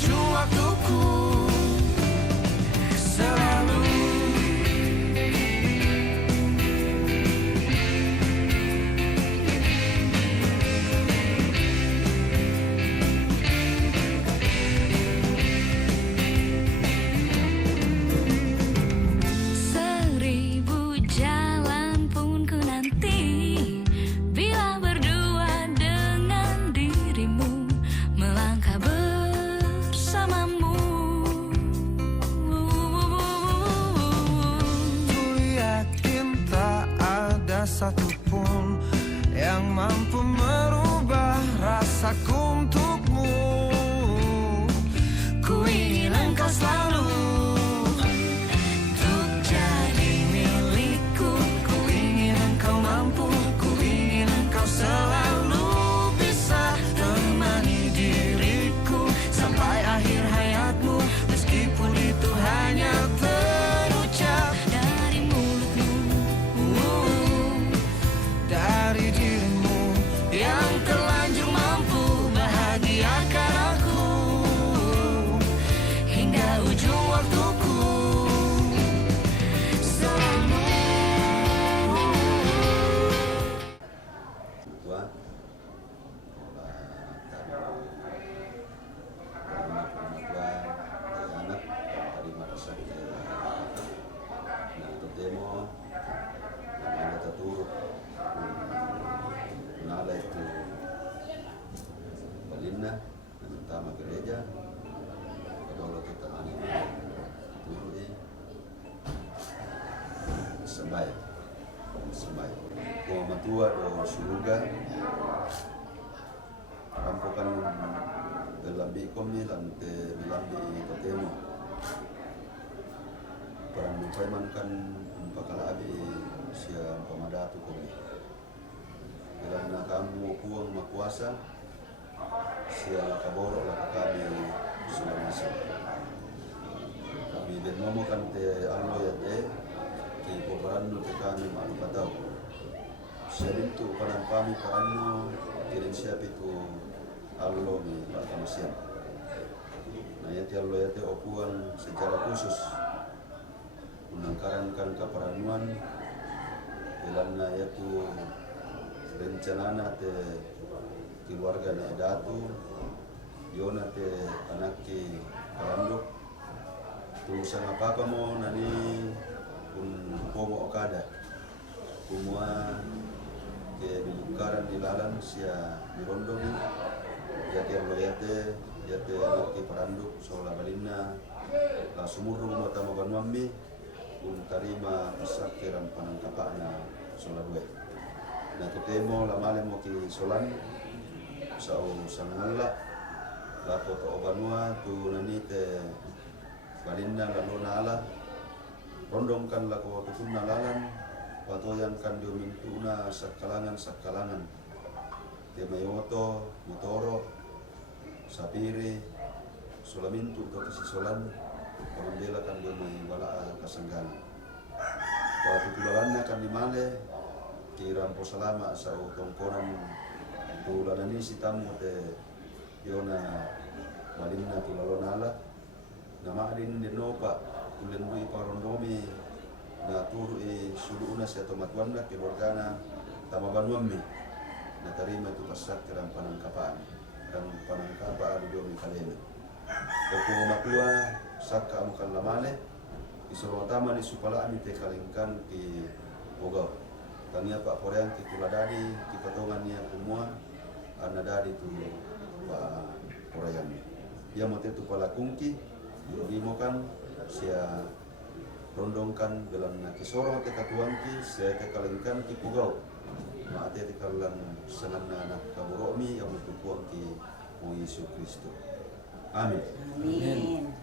ujung waktuku selalu. Satupun yang mampu merubah rasaku untukmu. Ku ingin engkau selalu untuk jadi milikku. Ku ingin engkau mampu, ku ingin engkau selalu bisa temani diriku sampai akhir hayatmu, meskipun itu hanya terucap dari mulutmu. Dari dirimu yang terlanjur mampu bahagiakan aku hingga ujung waktuku selalu. Nada itu Balinda dan utama gereja kalau kita ani turun sembahyang kau matua do surga rampokan belambi komi lante belambi totemo perang mempaimankan pakalabi sia pamadatu komi karena kamu puang makuasa siang kaboro lah kami Sulawesi. Kami dan momo kan te allo ya te ki pobrando te kami malu patau. Siapin tu panan kami parano kirim siap itu allo mi pakamasian. Nah ya te allo ya te opuan secara khusus menangkarankan kaparanuan ilanna yaitu rencana te keluarga na edatu yona te anaki karandok tulisan apa mo nani kun pomo okada kumua ke bilukaran ilalan sia dirondong ya ke loyate ya te anaki paranduk sola balina la sumuru mata mo banwammi kun tarima pasakiran panangkapana sola due. Nah ketemu lamale mo ki solan sao sangala lapo to obanua tu nani te balinda lalu nala rondongkan lako tutun nalalan patoyan kan dio mintuna sakalangan te mayoto motoro sapiri solamintu to kasi solan pamandela kan dio may wala kasanggan pa tutulalanna kan limale kirampo salama sa tongkonan tulan ini si tamu te yona malinna tulalonala nama adin denopa tulen bui parondomi na turu suluuna sa tomatuanna keluargana tamabanuammi na tarima itu pasak kiram panangkapaan dan panangkapaan domi kaleme opo matua saka amukan lamale isoro tama ni supalaan te kalingkan ki bogaw tania Pak Korean ki tuladadi ki patongan niya kumua anadadi tu Pak Korean dia mote tu pala kungki limo kan sia rondongkan belan na kisoro te katuanki sia te kalingkan ki pugau ma te kalan sananna anak kaburomi yang tupuang ki mo Yesus Kristus. Amin. Amin.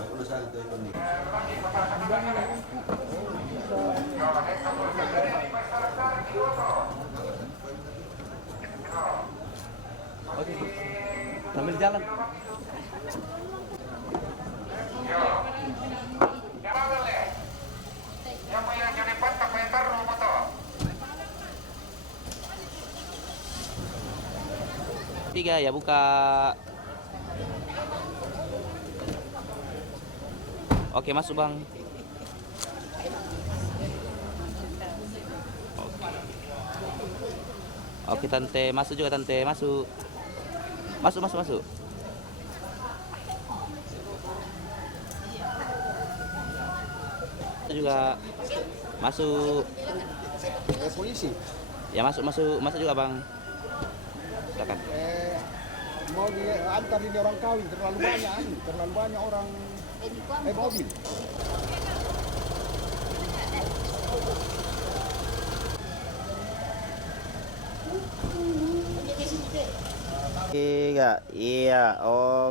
Ako na sana tayo kami. Oke, sambil jalan. Siapa yang jadi depan tak bayar rumah tuh? Tiga ya buka. Oke masuk bang. Oke tante masuk juga tante masuk. Masuk. Juga masuk. Polisi. Ya masuk juga bang. Silakan. Mau diantar ini orang kawin terlalu banyak orang mobil. Iya, oh.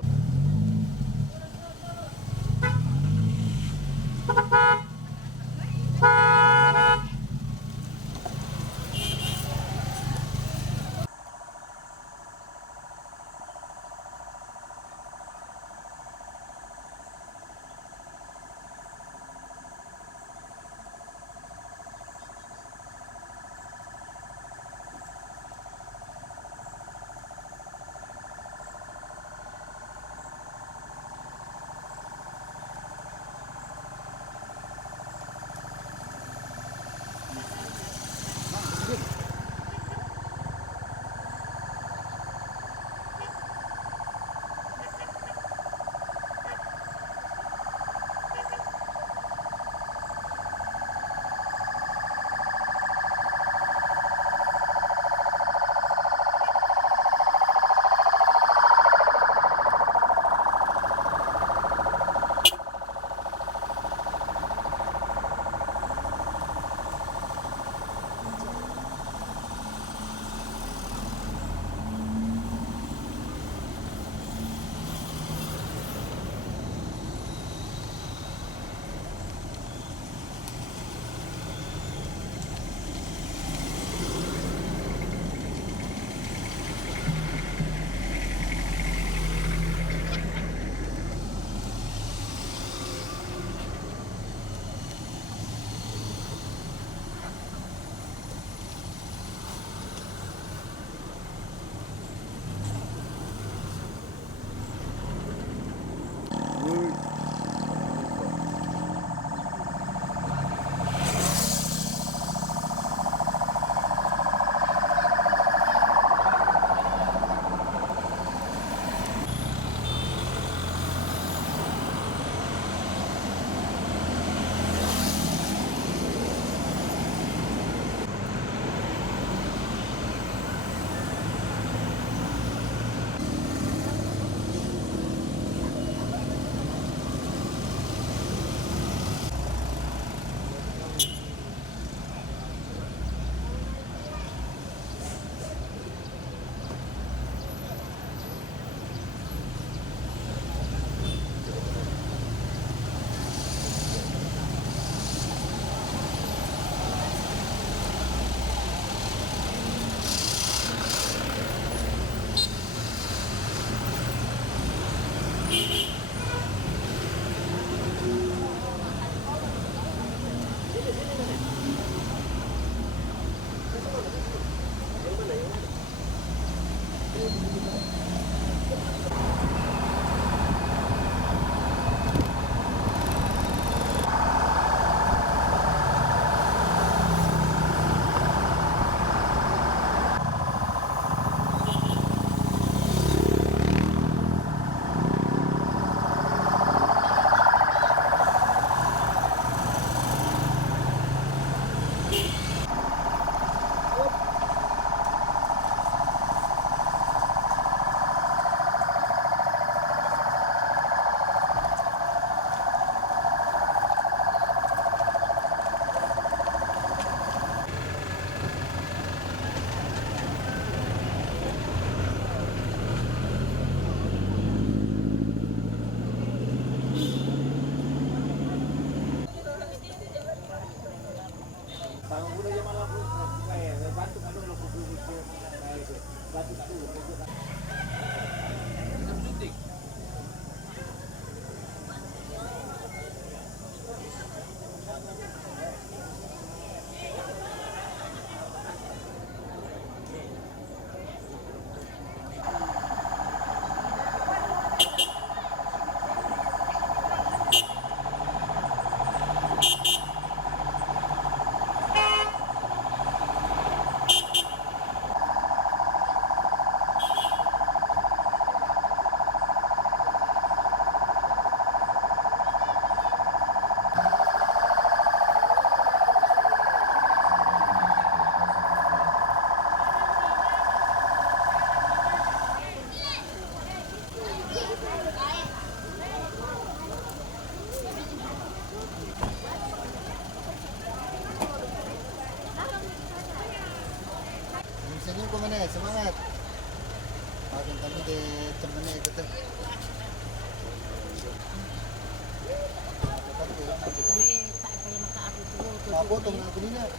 Potong na ako nila.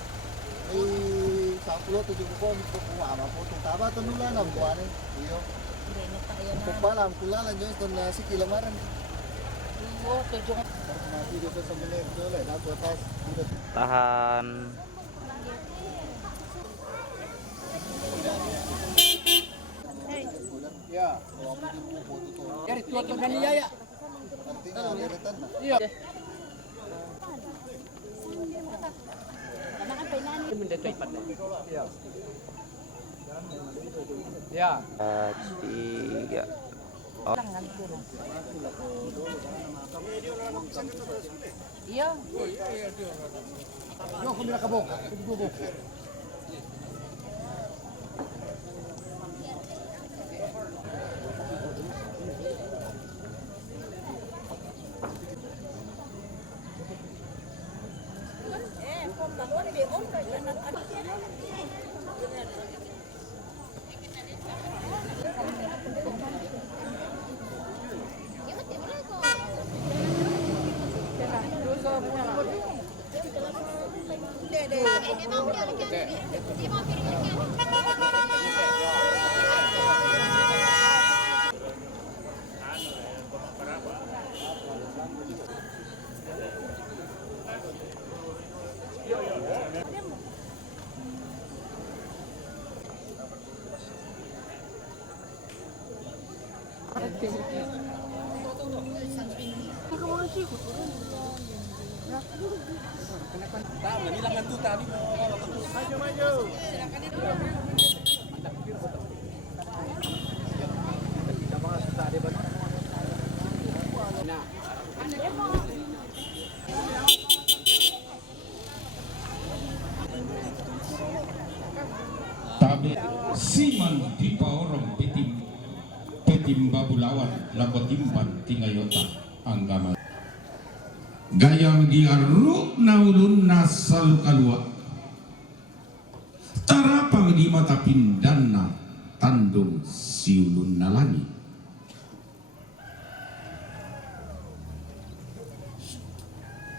Sa pulo to yung ko ama potong taba to nula na buwan iyo. Papalam kulalan yo kon si kilamaran. Oh, to yung mati dito sa menit dole na to tas. Tahan. Ya, kalau aku di foto to. Dari tuwa to niya ya. Artinya deretan na. Iya. Ya. 3. Oh. Iya. Yo, kumila kabok. Kubuk. Tabi siman di paorong petim babulawan lakotimban tingayota anggama gayam diaruk naulun nasalu kalua tarapang di mata pindana tandung siulun nalani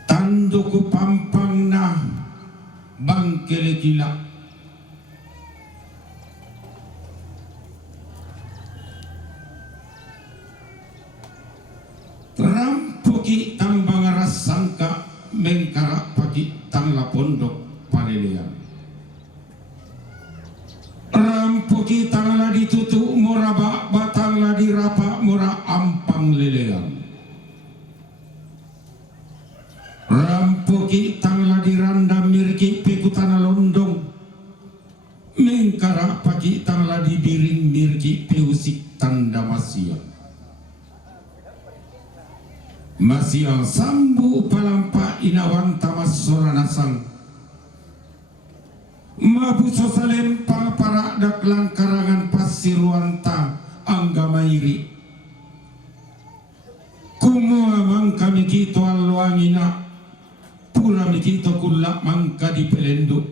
tanduku pampang na bangkele kila rampuki tambang rasangka mengkara pagi tangla pondok palelean rampuki tangla ditutu moraba batangla dirapa mora ampang lelean rampuki tangla diranda mirki pekutana londong mengkara pagi tangla dibiring mirki peusik tanda masia Masiang sambu palampa inawan tamas soranasang mabu sosalem para daklang karangan pasiruanta anggamairi kumua mangka mikito alwangina pura mikito kulak mangka di pelendo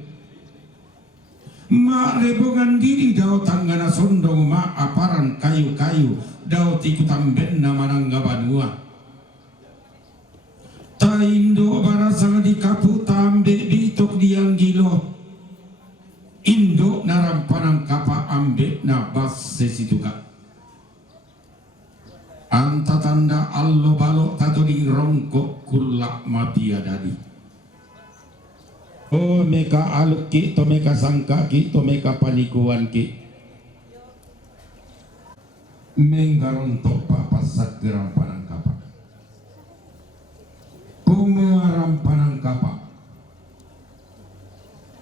ma rebongan diri daw tanggana sondong ma aparan kayu-kayu daw tikutamben na mananggabanua Indo barasang di kapu tambe bitok diang gilo Indo narampanang kapa ambe na bas sesituka anta tanda allo balo tato di rongkok kulak mabia dadi oh meka aluk ki to meka sangka ki to meka panikuan ki menggarontok papasak gerang panang kapa Kumuaram panang kapa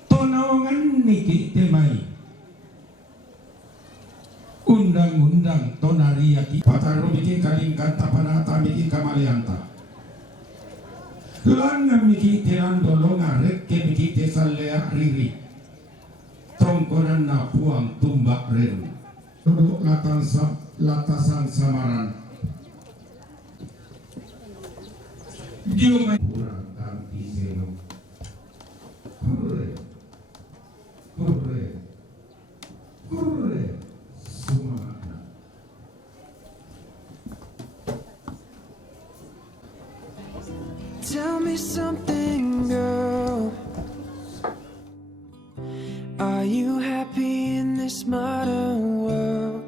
tonawangan niki temai undang-undang tonariaki pataro miki kalingkan tapanata miki kamalianta langam miki telando longa rekke miki tesalea riri tongkonan na puang tumbak reru duduk latasan samaran Dia main kurang ganti seno. Kurre. Semangat. me something, girl. Are you happy in this modern world?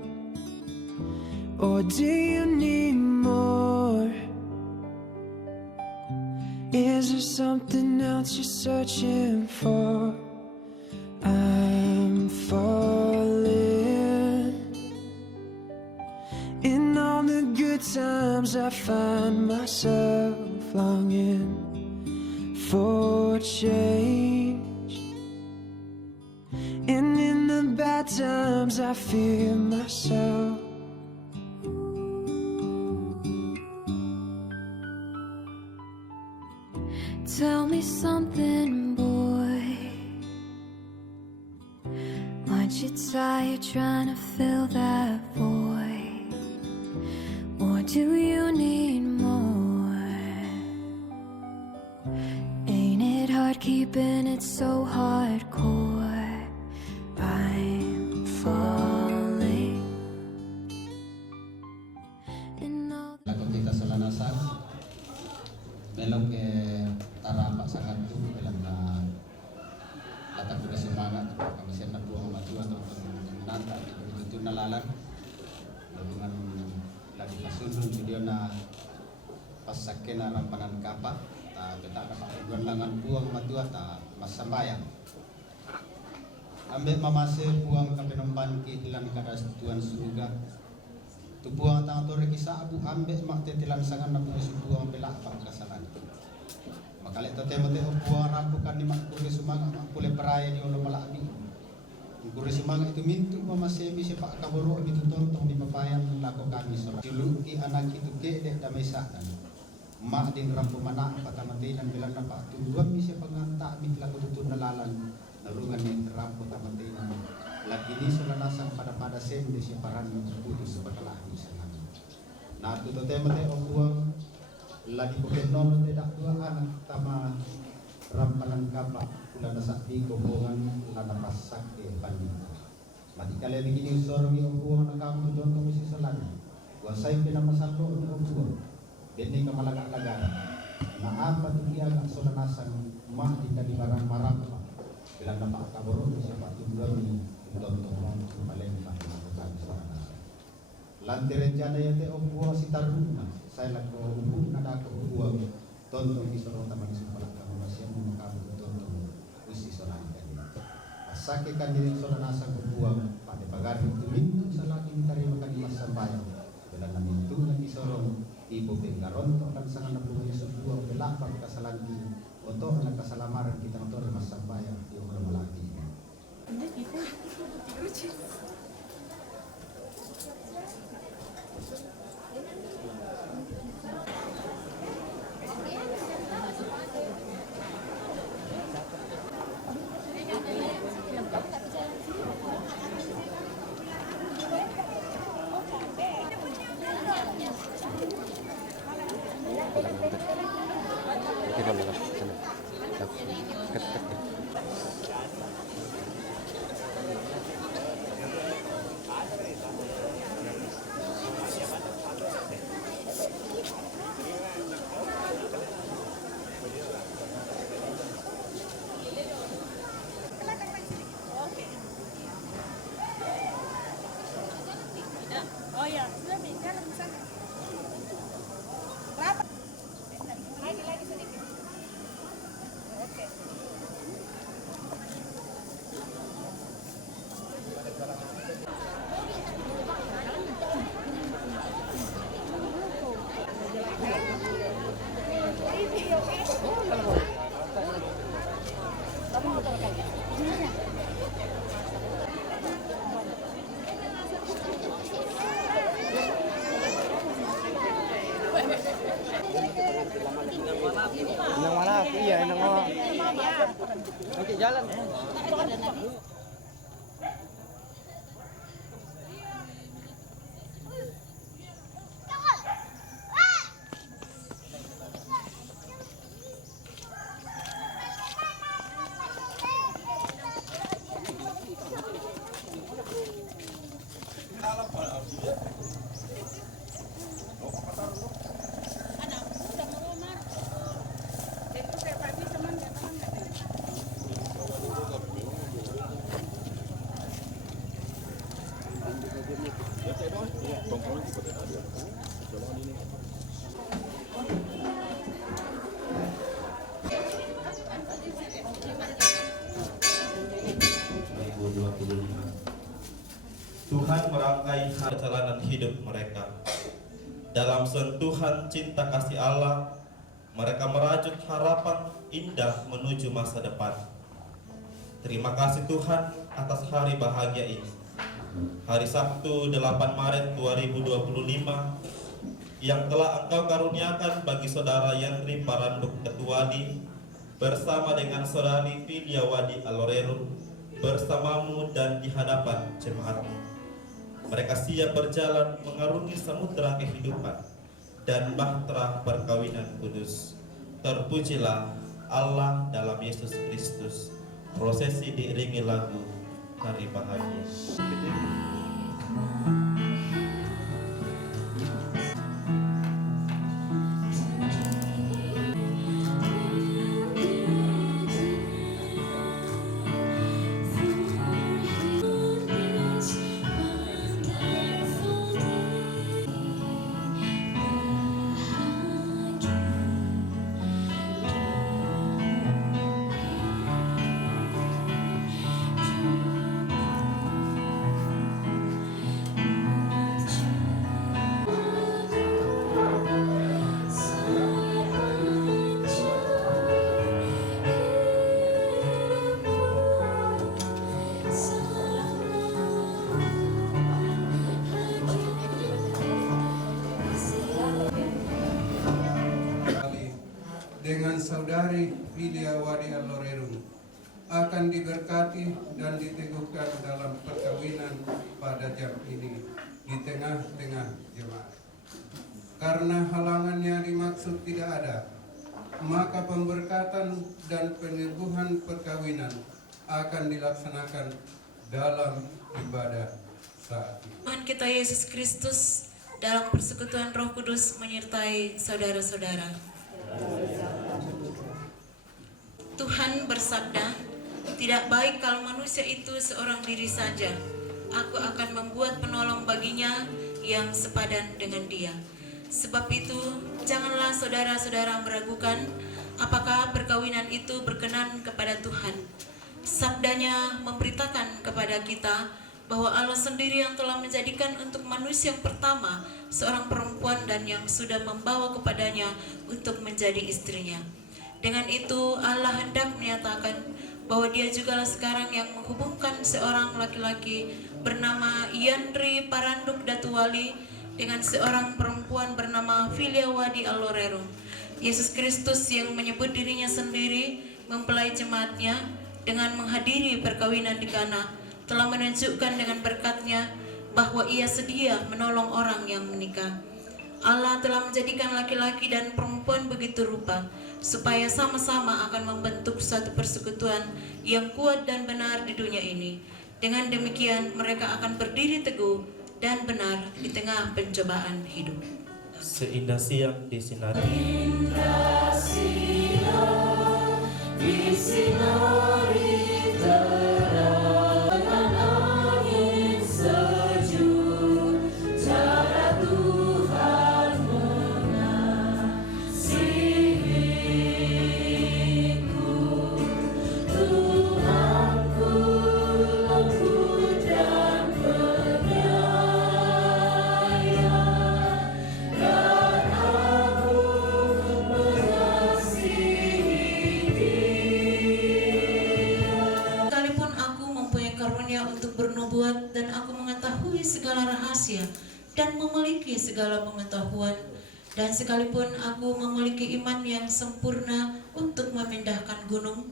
Or do you need more? Is there something else you're searching for? I'm falling. In all the good times I find myself longing for change, and in the bad times I fear myself. Tell me something, boy. Aren't you tired trying to fill that void? Or do you need more? Ain't it hard keeping it so hardcore? I'm falling in all the Lagu kita selanasan belok ke tarapa sangat tu dalam na latak bersemangat kami senang buang maju atau nanda itu nalalan dengan lagi pasunun video na pasakin na rampanan kapa kita dapat langan buang maju atau masambayang ambil mamase buang ke penomban ke hilang kadas tuan surga tu buang tang tu rekisa abu ambil mak tetilan sangan nak buang belak apa kesalahan makale to temo te buang rambukan ni mak kure sumanga mak kule peraya di olo malami kure sumanga itu mintu mama semi sepak kaboro itu tontong di papayang lako kami solat juluki anak itu ke dek damai satan mak ding rampu mana kata matinan bilang apa tujuan mi sepak nganta mi lako tutun nalalan narungan ni rampu tamatinan lagi ni solanasang pada sem di siaparan putus sebakalah di sana. Nah tu temo te buang lagi pekenon tidak dua anak tama rampalan kapa ulah nasak di gobongan lana pasak ke pandita mati kalian begini sorong yang buang nak kamu contoh misi selani kuasai pina masalo untuk buang beni kamalagak-lagak na apa tu dia agak solanasang mah tidak di barang marang bila nampak kaboro siapa tujuan ni contoh paling melakukan solanasang lantai rencana yang te buang si taruna saya laku hukum nada ke buang tonton di sorong taman sekolah kamu masih mengkamu tonton usi solan tadi asake kan diri solan asa buang pada pagar itu mintu salaki mitari makan di masa bayang dalam mintu lagi sorong ibu penggaron kan sangat nabuh Yesus buang belakang kasalanti untuk anak keselamaran kita untuk masa bayang di orang lagi Nang mana? Iya, nang mana? Oke, jalan. Tuhan merangkai perjalanan hidup mereka. Dalam sentuhan cinta kasih Allah, mereka merajut harapan indah menuju masa depan. Terima kasih Tuhan atas hari bahagia ini. Hari Sabtu 8 Maret 2025 yang telah Engkau karuniakan bagi Saudara Yandri Paranduk Ketuali bersama dengan Saudari Filia Wadi Alorero bersamamu dan di hadapan jemaatmu. Mereka siap berjalan mengarungi samudera kehidupan dan bahtera perkawinan kudus. Terpujilah Allah dalam Yesus Kristus. Prosesi diiringi lagu Hari Bahagia. dengan Saudari Filia Wadi Alorero akan diberkati dan diteguhkan dalam perkawinan pada jam ini di tengah-tengah jemaat. Karena halangannya dimaksud tidak ada, maka pemberkatan dan peneguhan perkawinan akan dilaksanakan dalam ibadah saat ini. Tuhan kita Yesus Kristus dalam persekutuan Roh Kudus menyertai saudara-saudara. Tuhan bersabda, tidak baik kalau manusia itu seorang diri saja. Aku akan membuat penolong baginya yang sepadan dengan dia. Sebab itu, janganlah saudara-saudara meragukan apakah perkawinan itu berkenan kepada Tuhan. Sabdanya memberitakan kepada kita bahwa Allah sendiri yang telah menjadikan untuk manusia yang pertama seorang perempuan dan yang sudah membawa kepadanya untuk menjadi istrinya. Dengan itu Allah hendak menyatakan bahwa dia jugalah sekarang yang menghubungkan seorang laki-laki bernama Yandri Paranduk Datuwali dengan seorang perempuan bernama Filia Wadi Alorero. Yesus Kristus yang menyebut dirinya sendiri mempelai jemaatnya dengan menghadiri perkawinan di Kana telah menunjukkan dengan berkat-Nya bahwa ia sedia menolong orang yang menikah. Allah telah menjadikan laki-laki dan perempuan begitu rupa supaya sama-sama akan membentuk suatu persekutuan yang kuat dan benar di dunia ini. Dengan demikian mereka akan berdiri teguh dan benar di tengah pencobaan hidup. Seindah siang di sinari. Indah siang di sinari terang angin sejuk, cara Tuhan mengasihiku. Tuhanku lembut dan penyayang, dan aku mengasihi Dia. Sekalipun aku mempunyai karunia untuk bernubuat dan aku mengetahui segala rahasia dan memiliki segala pengetahuan, dan sekalipun aku memiliki iman yang sempurna untuk memindahkan gunung,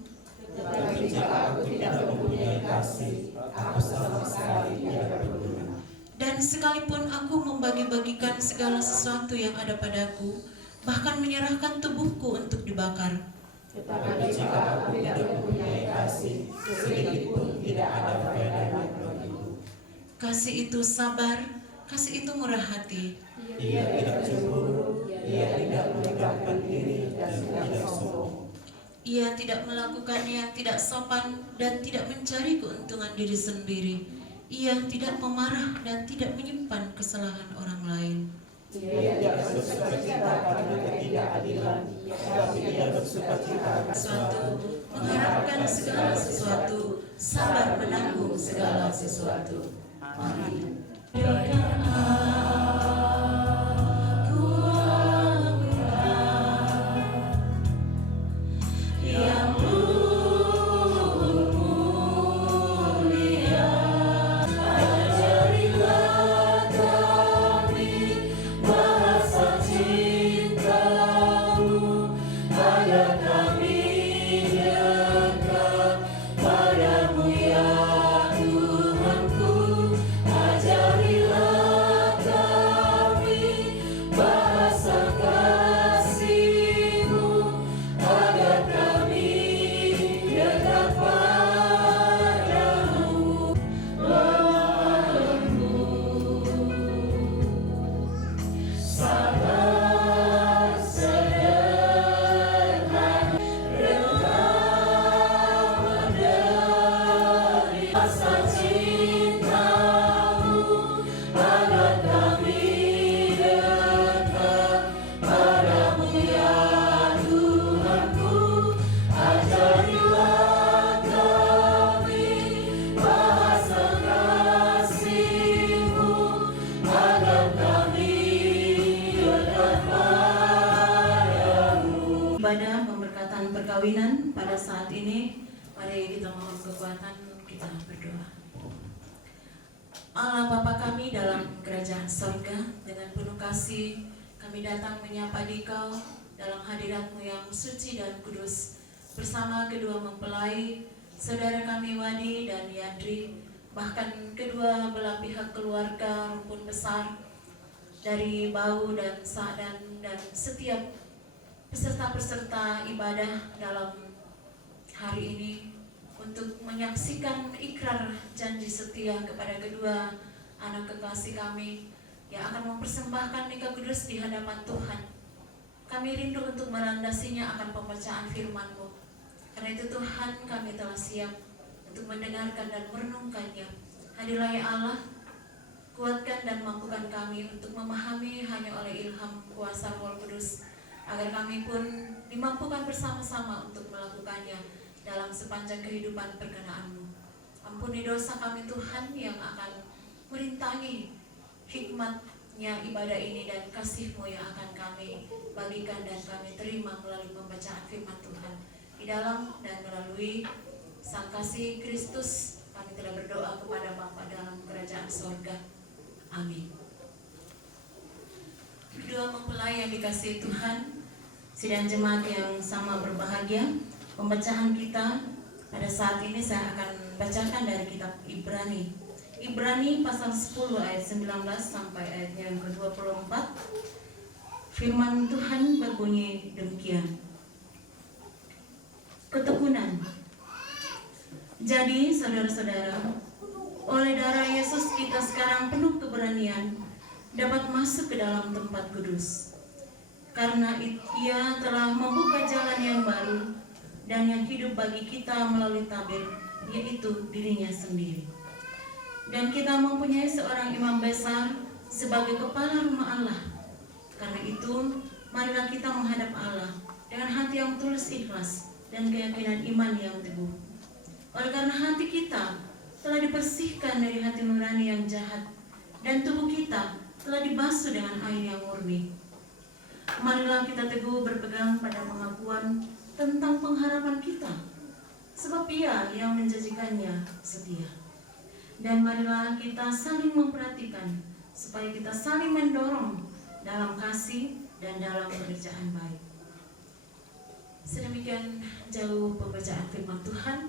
Tetapi jika aku tidak mempunyai kasih, aku sama sekali tidak peduli. dan sekalipun aku membagi-bagikan segala sesuatu yang ada padaku, bahkan menyerahkan tubuhku untuk dibakar, Tetapi jika aku tidak mempunyai kasih, sedikit pun tidak ada faedahnya bagiku. kasih itu sabar, kasih itu murah hati, Ia tidak cemburu, ia tidak menegakkan diri dan tidak sombong. ia tidak melakukan yang tidak sopan dan tidak mencari keuntungan diri sendiri. Ia tidak memarah dan tidak menyimpan kesalahan orang lain. Ia tidak bersukacita karena ketidakadilan, tetapi ia bersukacita Sesuatu, mengharapkan segala sesuatu, sabar menanggung segala sesuatu. Amin. Ibadah pemberkatan perkawinan pada saat ini, mari kita mohon kekuatan, kita berdoa. Allah Bapa kami dalam kerajaan sorga, dengan penuh kasih kami datang menyapa Dikau dalam hadirat-Mu yang suci dan kudus, bersama kedua mempelai, saudara kami Wadi dan Yandri, bahkan kedua belah pihak keluarga rumpun besar dari Bau dan Sa'dan dan setiap peserta-peserta ibadah dalam hari ini untuk menyaksikan ikrar janji setia kepada kedua anak kekasih kami yang akan mempersembahkan nikah kudus di hadapan Tuhan. Kami rindu untuk melandasinya akan pembacaan firman-Mu. Karena itu Tuhan, kami telah siap untuk mendengarkan dan merenungkannya. Hadirlah ya Allah, kuatkan dan mampukan kami untuk memahami hanya oleh ilham kuasa Roh Kudus, agar kami pun dimampukan bersama-sama untuk melakukannya dalam sepanjang kehidupan perkenan-Mu. Ampuni dosa kami Tuhan yang akan merintangi hikmatnya ibadah ini dan kasih-Mu yang akan kami bagikan dan kami terima melalui pembacaan firman Tuhan. Di dalam dan melalui Sang Kasih Kristus kami telah berdoa kepada Bapa dalam kerajaan sorga. Amin. Kedua mempelai yang dikasihi Tuhan, sidang jemaat yang sama berbahagia, pembacaan kita pada saat ini saya akan bacakan dari kitab Ibrani. Ibrani pasal 10 ayat 19 sampai ayatnya yang ke-24. Firman Tuhan berbunyi demikian. Ketekunan. Jadi saudara-saudara, oleh darah Yesus kita sekarang penuh keberanian dapat masuk ke dalam tempat kudus. Karena Ia telah membuka jalan yang baru dan yang hidup bagi kita melalui tabir, yaitu dirinya sendiri. Dan kita mempunyai seorang imam besar sebagai kepala rumah Allah. Karena itu, marilah kita menghadap Allah dengan hati yang tulus ikhlas dan keyakinan iman yang teguh. Oleh karena hati kita telah dibersihkan dari hati nurani yang jahat, dan tubuh kita telah dibasuh dengan air yang murni. Marilah kita teguh berpegang pada pengakuan tentang pengharapan kita, sebab Ia yang menjanjikannya setia. Dan marilah kita saling memperhatikan, supaya kita saling mendorong dalam kasih dan dalam pekerjaan baik. Sedemikian jauh pembacaan firman Tuhan.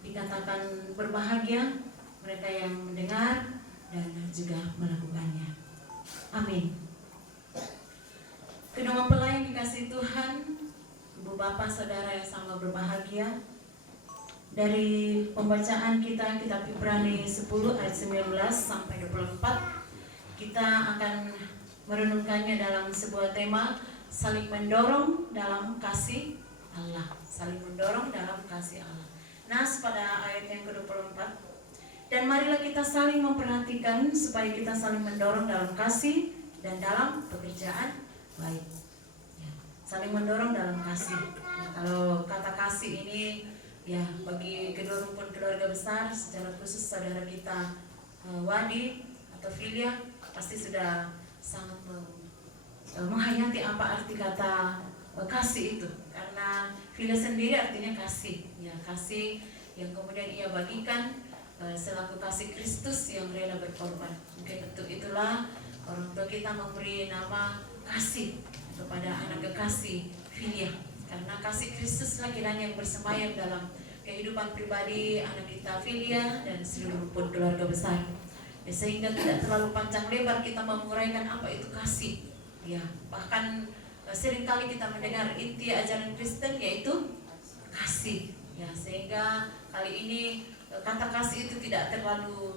Dikatakan berbahagia mereka yang mendengar dan juga melakukannya. Amin. Kedua mempelai yang dikasihi Tuhan, Ibu Bapak Saudara yang sama berbahagia, dari pembacaan kita kitab Ibrani 10 ayat 19 sampai 24, kita akan merenungkannya dalam sebuah tema saling mendorong dalam kasih Allah. Saling mendorong dalam kasih Allah. Nas pada ayat yang ke-24, Dan marilah kita saling memperhatikan supaya kita saling mendorong dalam kasih dan dalam pekerjaan baik. Ya, saling mendorong dalam kasih. Nah, kalau kata kasih ini ya bagi kedua rumpun keluarga besar, secara khusus saudara kita Wadi atau Filia pasti sudah sangat menghayati apa arti kata kasih itu. Karena Filia sendiri artinya kasih, ya kasih yang kemudian ia bagikan selaku kasih Kristus yang rela berkorban. Mungkin untuk itulah orang tua kita memberi nama kasih kepada anak kekasih Filia, karena kasih Kristus lah kiranya yang bersemayam dalam kehidupan pribadi anak kita Filia dan seluruh rumpun keluarga besar. Ya, sehingga tidak terlalu panjang lebar kita menguraikan apa itu kasih. Ya, bahkan seringkali kita mendengar inti ajaran Kristen yaitu kasih. Ya, sehingga kali ini kata kasih itu tidak terlalu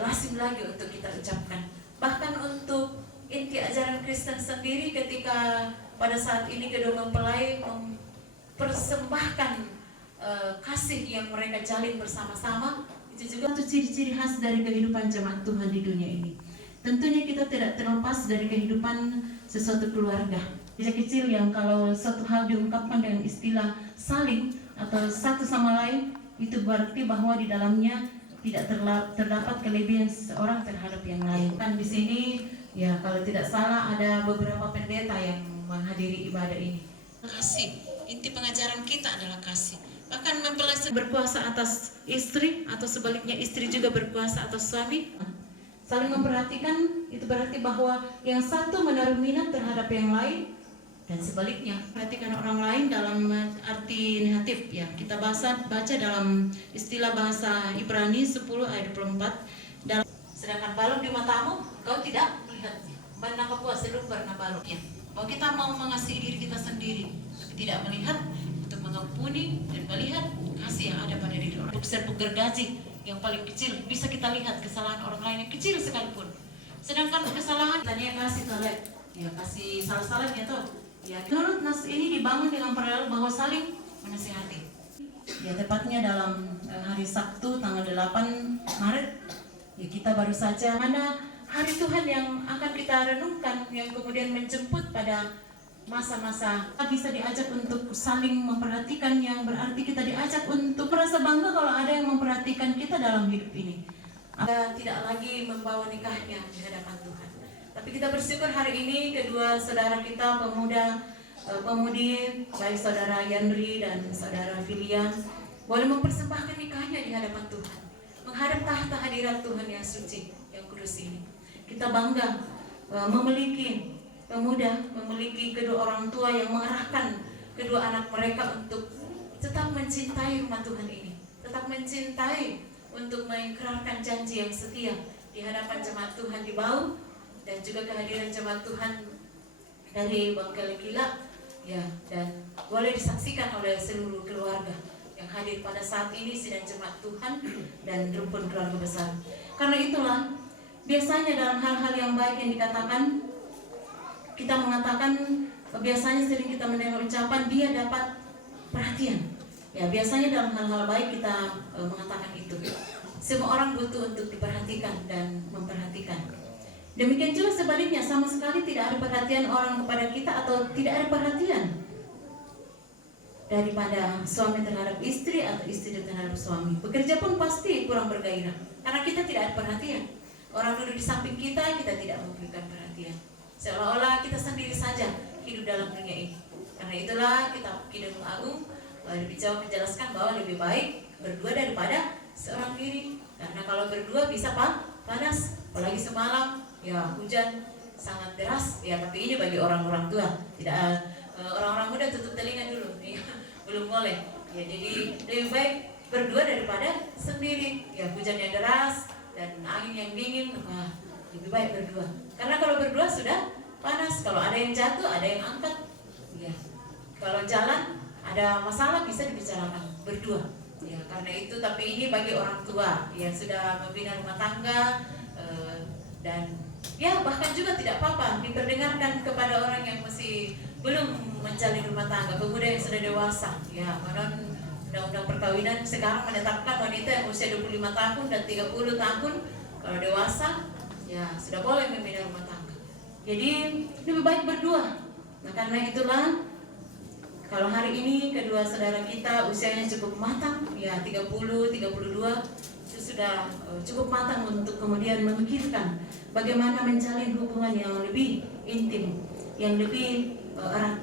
lazim lagi untuk kita ucapkan. Bahkan untuk inti ajaran Kristen sendiri ketika pada saat ini kedua mempelai mempersembahkan kasih yang mereka jalin bersama-sama, itu juga satu ciri-ciri khas dari kehidupan jemaat Tuhan di dunia ini. Tentunya kita tidak terlepas dari kehidupan sesuatu keluarga. Kecil yang kalau suatu hal diungkapkan dengan istilah saling atau satu sama lain, itu berarti bahwa di dalamnya tidak terdapat kelebihan seseorang terhadap yang lain. Kan di sini ya kalau tidak salah ada beberapa pendeta yang menghadiri ibadah ini. Kasih, inti pengajaran kita adalah kasih. Bahkan mempelai berkuasa atas istri atau sebaliknya istri juga berkuasa atas suami. Saling memperhatikan itu berarti bahwa yang satu menaruh minat terhadap yang lain dan sebaliknya. Perhatikan orang lain dalam arti negatif ya. Kita baca dalam istilah bahasa Ibrani 10 ayat 24. Sedangkan balok di matamu kau tidak melihatnya. Mana puas selum pernah baloknya. Bahwa kita mau mengasihi diri kita sendiri tapi tidak melihat untuk mengampuni dan melihat kasih yang ada pada diri orang. Serbuk gergaji yang paling kecil bisa kita lihat kesalahan orang lain yang kecil sekalipun. Sedangkan kesalahan tanya kasih terlihat ya kasih salah-salah gitu. Ya, menurut nas ini dibangun dengan paralel bahwa saling menasihati. Ya, tepatnya dalam hari Sabtu tanggal 8 Maret, ya kita baru saja mana hari Tuhan yang akan kita renungkan, yang kemudian menjemput pada masa-masa kita bisa diajak untuk saling memperhatikan, yang berarti kita diajak untuk merasa bangga kalau ada yang memperhatikan kita dalam hidup ini. Ada tidak lagi membawa nikahnya di hadapan Tuhan. Tapi kita bersyukur hari ini kedua saudara kita pemudi baik saudara Yandri dan saudara Filia boleh mempersembahkan nikahnya di hadapan Tuhan, menghadap tahta hadirat Tuhan yang suci, yang kudus ini. Kita bangga memiliki kedua orang tua yang mengarahkan kedua anak mereka untuk tetap mencintai rumah Tuhan ini, tetap mencintai untuk mengikrarkan janji yang setia di hadapan jemaat Tuhan di Bau dan juga kehadiran jemaat Tuhan dari Bangkali Kila ya, dan boleh disaksikan oleh seluruh keluarga yang hadir pada saat ini sidang jemaat Tuhan dan rumpun keluarga besar. Karena itulah biasanya dalam hal-hal yang baik yang dikatakan, kita mengatakan biasanya sering kita mendengar ucapan dia dapat perhatian. Ya, biasanya dalam hal-hal baik kita mengatakan itu. Semua orang butuh untuk diperhatikan dan memperhatikan. Demikian juga sebaliknya, sama sekali tidak ada perhatian orang kepada kita atau tidak ada perhatian daripada suami terhadap istri atau istri terhadap suami. Bekerja pun pasti kurang bergairah karena kita tidak ada perhatian. Orang duduk di samping kita tidak memberikan perhatian. Seolah-olah kita sendiri saja hidup dalam dunia ini. Karena itulah kitab Kidung Agung lebih jauh menjelaskan bahwa lebih baik berdua daripada seorang diri. Karena kalau berdua bisa panas, apalagi semalam ya hujan sangat deras ya, tapi ini bagi orang-orang tua, tidak orang-orang muda tutup telinga dulu ya, belum boleh ya. Jadi lebih baik berdua daripada sendiri ya, hujan yang deras dan angin yang dingin, lebih baik berdua. Karena kalau berdua sudah panas, kalau ada yang jatuh ada yang angkat ya, kalau jalan ada masalah bisa dibicarakan berdua ya. Karena itu, tapi ini bagi orang tua yang sudah membina rumah tangga dan ya bahkan juga tidak apa-apa diperdengarkan kepada orang yang masih belum menjalin rumah tangga, pemuda yang sudah dewasa ya, Undang-undang perkawinan sekarang menetapkan wanita yang usia 25 tahun dan 30 tahun kalau dewasa ya sudah boleh membina rumah tangga. Jadi lebih baik berdua. Nah karena itulah kalau hari ini kedua saudara kita usianya cukup matang, ya 30, 32 itu sudah cukup matang untuk kemudian memikirkan bagaimana menjalin hubungan yang lebih intim, yang lebih erat.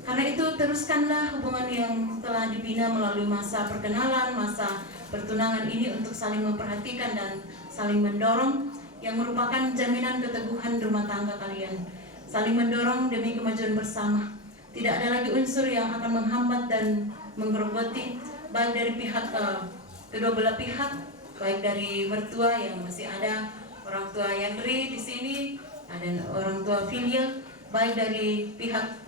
Karena itu teruskanlah hubungan yang telah dibina melalui masa perkenalan, masa pertunangan ini untuk saling memperhatikan dan saling mendorong yang merupakan jaminan keteguhan rumah tangga kalian. Saling mendorong demi kemajuan bersama. Tidak ada lagi unsur yang akan menghambat dan menggerogoti baik dari pihak kedua belah pihak, baik dari mertua yang masih ada orang tua Yandri di sini, ada orang tua filial, baik dari pihak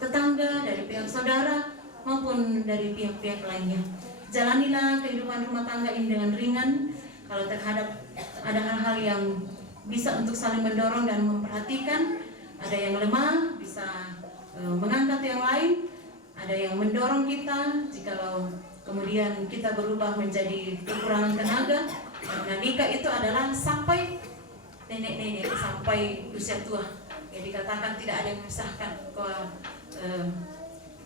tetangga, dari pihak saudara maupun dari pihak-pihak lainnya. Jalanilah kehidupan rumah tangga ini dengan ringan. Kalau terhadap ada hal-hal yang bisa untuk saling mendorong dan memperhatikan, ada yang lemah bisa mengangkat yang lain, ada yang mendorong kita. Jikalau kemudian kita berubah menjadi kekurangan tenaga, karena nikah itu adalah sampai nenek-nenek, sampai usia tua. Ya dikatakan tidak ada yang memisahkan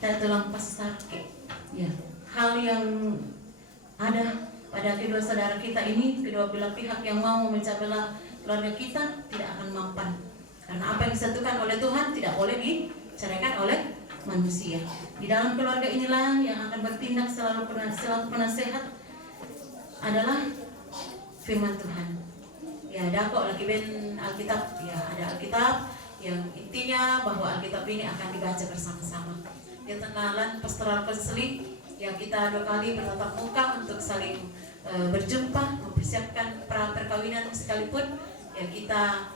tidak tulang pasarke. Ya, hal yang ada pada kedua saudara kita ini, kedua belah pihak yang mau memecah belah keluarga kita tidak akan mampan. Karena apa yang disatukan oleh Tuhan tidak boleh diceraikan oleh manusia. Di dalam keluarga inilah yang akan bertindak selalu penasehat adalah firman Tuhan. Ya, ada kok lagi ben Alkitab. Ya, ada Alkitab yang intinya bahwa Alkitab ini akan dibaca bersama-sama. Di tengalan pastoral konseling yang kita 2 kali bertatap muka untuk saling berjumpa, mempersiapkan pra perkawinan sekalipun, ya kita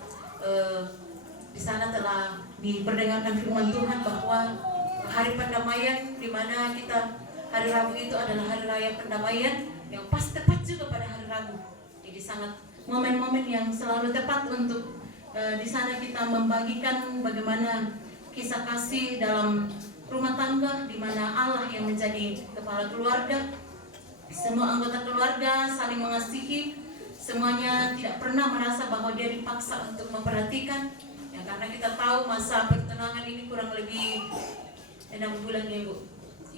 di sana telah diperdengarkan firman Tuhan bahwa hari pendamaian, di mana kita hari Rabu itu adalah hari raya pendamaian yang pas tepat juga pada hari Rabu. Jadi sangat momen-momen yang selalu tepat untuk di sana kita membagikan bagaimana kisah kasih dalam rumah tangga, di mana Allah yang menjadi kepala keluarga, semua anggota keluarga saling mengasihi, semuanya tidak pernah merasa bahwa dia dipaksa untuk memperhatikan. Ya, karena kita tahu masa pertenangan ini kurang lebih 6 bulan ya Bu.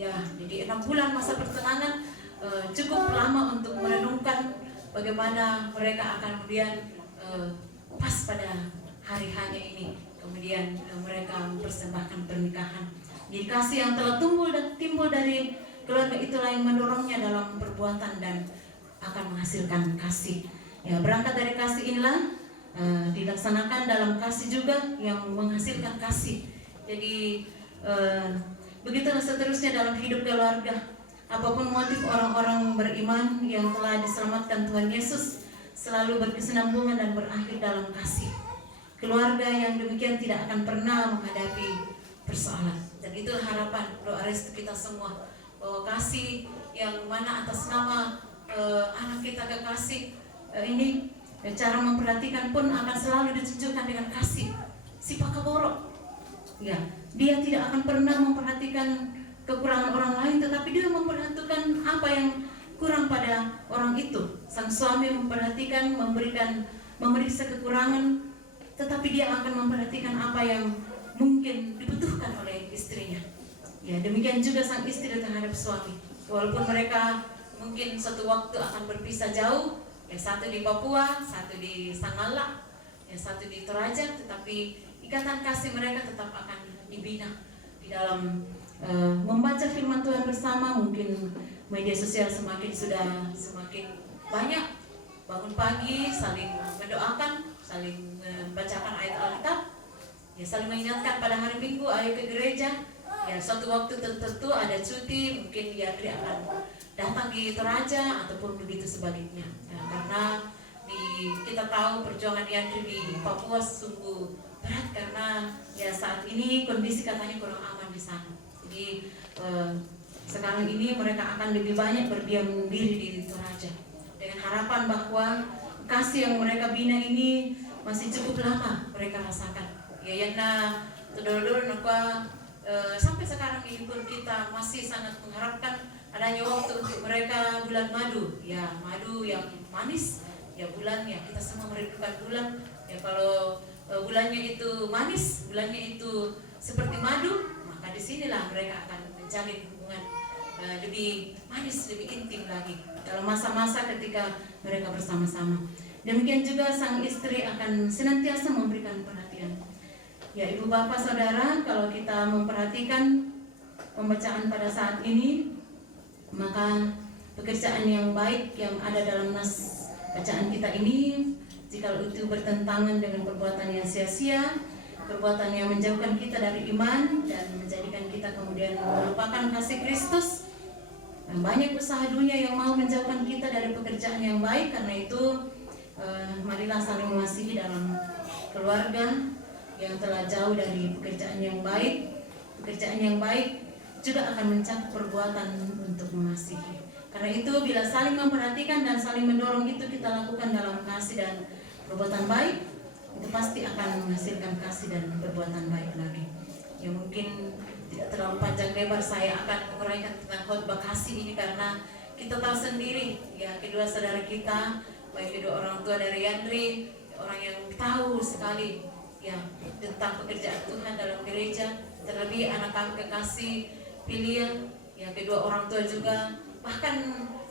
Ya, jadi 6 bulan masa pertenangan cukup lama untuk merenungkan bagaimana mereka akan kemudian pas pada hari hanya ini kemudian mereka mempersembahkan pernikahan. Jadi kasih yang telah timbul dari keluarga itulah yang mendorongnya dalam perbuatan dan akan menghasilkan kasih. Ya, berangkat dari kasih inilah dilaksanakan dalam kasih juga yang menghasilkan kasih. Jadi begitulah seterusnya dalam hidup keluarga. Apapun motif orang-orang beriman yang telah diselamatkan Tuhan Yesus, selalu berkesinambungan dan berakhir dalam kasih. Keluarga yang demikian tidak akan pernah menghadapi persoalan. Dan itulah harapan doa restu kita semua, bahwa kasih yang mana atas nama anak kita kekasih ini, cara memperhatikan pun akan selalu ditunjukkan dengan kasih. Si Pakaboro, ya, dia tidak akan pernah memperhatikan kekurangan orang lain, tetapi dia memperhatikan apa yang kurang pada orang itu. Sang suami memperhatikan, memeriksa kekurangan, tetapi dia akan memperhatikan apa yang mungkin dibutuhkan oleh istrinya. Ya, demikian juga sang istri terhadap suami. Walaupun mereka mungkin suatu waktu akan berpisah jauh, yang satu di Papua, satu di Sangala, yang satu di Toraja, tetapi ikatan kasih mereka tetap akan dibina di dalam membaca firman Tuhan bersama. Mungkin media sosial semakin banyak, bangun pagi saling mendoakan, saling membacakan ayat Alkitab, ya saling mengingatkan pada hari Minggu ayo ke gereja. Ya, suatu waktu tertentu ada cuti, mungkin Yandri akan datang di Toraja ataupun begitu sebaliknya. Ya, karena kita tahu perjuangan Yandri di Papua sungguh berat, karena ya saat ini kondisi katanya kurang aman di sana. Jadi sekarang ini mereka akan lebih banyak berdiam diri di Toraja dengan harapan bahwa kasih yang mereka bina ini masih cukup lama mereka rasakan. Ya, yana tudor-tudor nakwa sampai sekarang ini pun kita masih sangat mengharapkan adanya waktu untuk mereka bulan madu, ya madu yang manis, ya bulannya kita semua merindukan bulan. Ya kalau bulannya itu manis, bulannya itu seperti madu, maka disinilah mereka akan menjalin hubungan lebih manis, lebih intim lagi dalam masa-masa ketika mereka bersama-sama. Demikian juga sang istri akan senantiasa memberikan perhatian. Ya ibu bapak saudara, kalau kita memperhatikan pembacaan pada saat ini, maka pekerjaan yang baik yang ada dalam nas bacaan kita ini, jika itu bertentangan dengan perbuatan yang sia-sia, perbuatan yang menjauhkan kita dari iman dan menjadikan kita kemudian melupakan kasih Kristus, dan banyak usaha dunia yang mau menjauhkan kita dari pekerjaan yang baik. Karena itu marilah saling mengasihi dalam keluarga yang telah jauh dari pekerjaan yang baik. Pekerjaan yang baik juga akan mencakup perbuatan untuk mengasihi. Karena itu bila saling memperhatikan dan saling mendorong itu kita lakukan dalam kasih dan perbuatan baik, itu pasti akan menghasilkan kasih dan perbuatan baik lagi. Ya mungkin tidak terlalu panjang lebar saya akan menguraikan tentang khotbah kasih ini, karena kita tahu sendiri ya kedua saudara kita, baik kedua orang tua dari Yandri, orang yang tahu sekali ya tentang pekerjaan Tuhan dalam gereja, terlebih anak kami kekasih Pilia, ya kedua orang tua juga, bahkan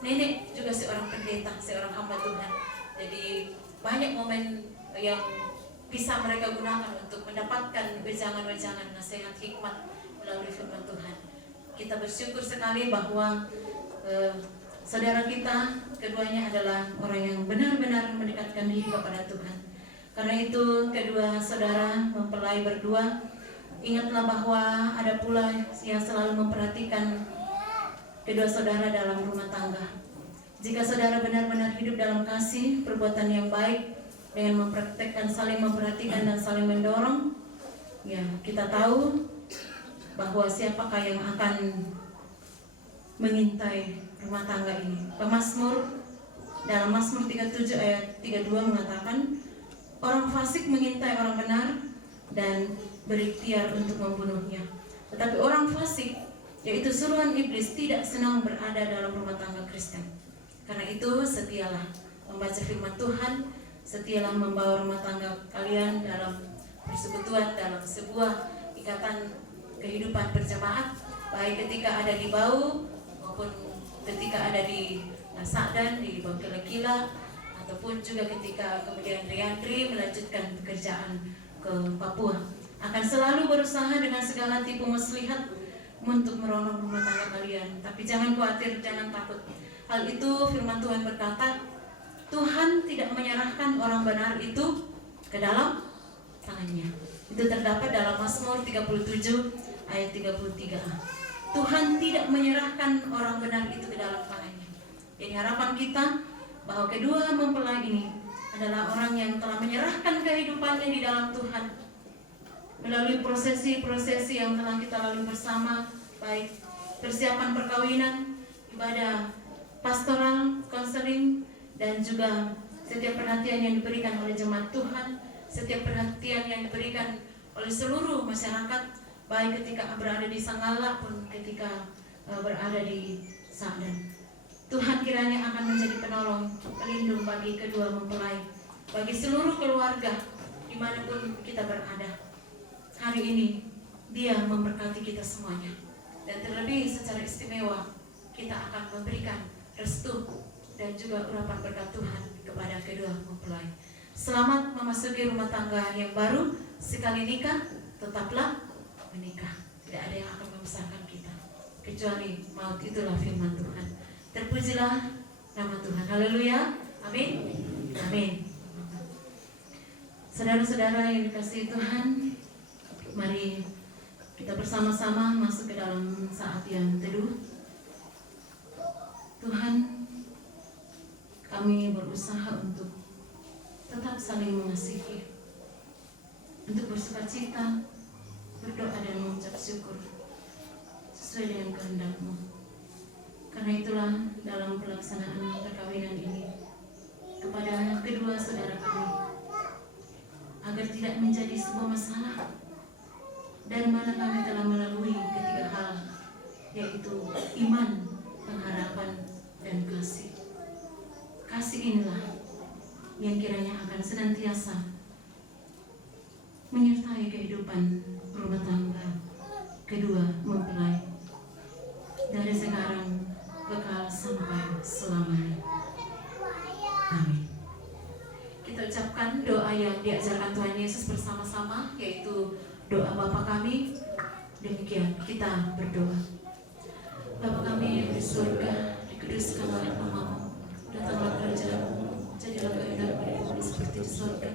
nenek juga seorang pendeta, seorang hamba Tuhan. Jadi banyak momen yang bisa mereka gunakan untuk mendapatkan wejangan-wejangan nasihat hikmat melalui firman Tuhan. Kita bersyukur sekali bahwa saudara kita keduanya adalah orang yang benar-benar mendekatkan diri kepada Tuhan. Karena itu kedua saudara mempelai berdua, ingatlah bahwa ada pula yang selalu memperhatikan kedua saudara dalam rumah tangga. Jika saudara benar-benar hidup dalam kasih, perbuatan yang baik, dengan mempraktekkan saling memperhatikan dan saling mendorong, ya kita tahu bahwa siapakah yang akan mengintai rumah tangga ini. Pemazmur dalam Mazmur 37 ayat 32 mengatakan, orang fasik mengintai orang benar dan berikhtiar untuk membunuhnya. Tetapi orang fasik, yaitu suruhan iblis, tidak senang berada dalam rumah tangga Kristen. Karena itu setialah membaca firman Tuhan, setialah membawa rumah tangga kalian dalam persekutuan, dalam sebuah ikatan kehidupan berjemaat, baik ketika ada di Bau maupun ketika ada di Nasakdan, di Bangkela-Kila, ataupun juga ketika kemudian Riandri melanjutkan pekerjaan ke Papua. Akan selalu berusaha dengan segala tipu muslihat untuk meronok rumah tangga kalian. Tapi jangan khawatir, jangan takut. Hal itu firman Tuhan berkata, Tuhan tidak menyerahkan orang benar itu ke dalam tangannya. Itu terdapat dalam Mazmur 37 ayat 33a. Tuhan tidak menyerahkan orang benar itu ke dalam tangannya. Jadi harapan kita bahwa kedua mempelai ini adalah orang yang telah menyerahkan kehidupannya di dalam Tuhan melalui prosesi-prosesi yang telah kita lalui bersama, baik persiapan perkawinan, ibadah pastoral, konseling, dan juga setiap perhatian yang diberikan oleh jemaat Tuhan, setiap perhatian yang diberikan oleh seluruh masyarakat, baik ketika berada di Sanggala pun ketika berada di Sakdan. Tuhan kiranya akan menjadi penolong, pelindung bagi kedua mempelai, bagi seluruh keluarga dimanapun kita berada. Hari ini Dia memberkati kita semuanya, dan terlebih secara istimewa kita akan memberikan restu dan juga urapan berkat Tuhan kepada kedua mempelai. Selamat memasuki rumah tangga yang baru. Sekali nikah, tetaplah menikah. Tidak ada yang akan memisahkan kita kecuali maut, itulah firman Tuhan. Terpujilah nama Tuhan. Haleluya. Amin. Amin. Saudara-saudara yang dikasihi Tuhan, mari kita bersama-sama masuk ke dalam saat yang teduh. Tuhan, kami berusaha untuk tetap saling mengasihi, untuk bersukacita, berdoa dan mengucap syukur sesuai dengan kehendak-Mu. Karena itulah dalam pelaksanaan perkawinan ini kepada kedua saudara kami, agar tidak menjadi sebuah masalah dari mana kami telah melalui kasih inilah yang kiranya akan senantiasa menyertai kehidupan rumah tangga kedua mempelai dari sekarang kekal sampai selamanya. Amin. Kita ucapkan doa yang diajarkan Tuhan Yesus bersama-sama, yaitu doa Bapa kami. Demikian kita berdoa. Bapa kami yang di surga, dikuduskanlah namamu, datanglah kerajaan-Mu, jadilah kehendak-Mu di bumi seperti di surga.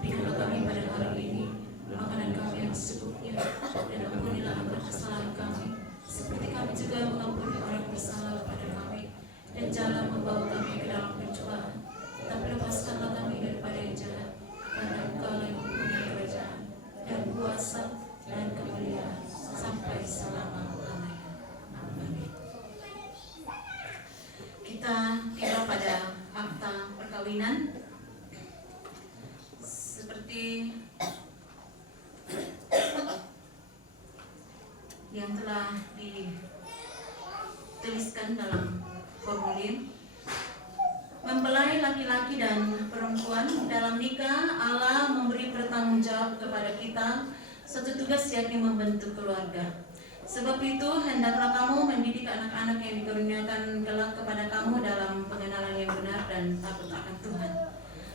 Berikanlah kami pada hari ini makanan kami yang secukupnya, dan ampunilah akan kesalahan kami, seperti kami juga mengampuni orang bersalah kepada kami. Dan janganlah membawa kami ke dalam pencobaan, tapi lepaskanlah kami daripada yang jahat, karena Engkau yang mempunyai kerajaan dan kuasa dan kemuliaan sampai selama-lamanya. Amin. Kita tiba pada akta perkawinan. Seperti yang telah dituliskan dalam formulir, mempelai laki-laki dan perempuan dalam nikah, Allah memberi pertanggungjawab kepada kita satu tugas, yakni membentuk keluarga. Sebab itu hendaklah kamu mendidik anak-anak yang dikaruniakan kelak kepada kamu dalam pengenalan yang benar dan takut akan Tuhan.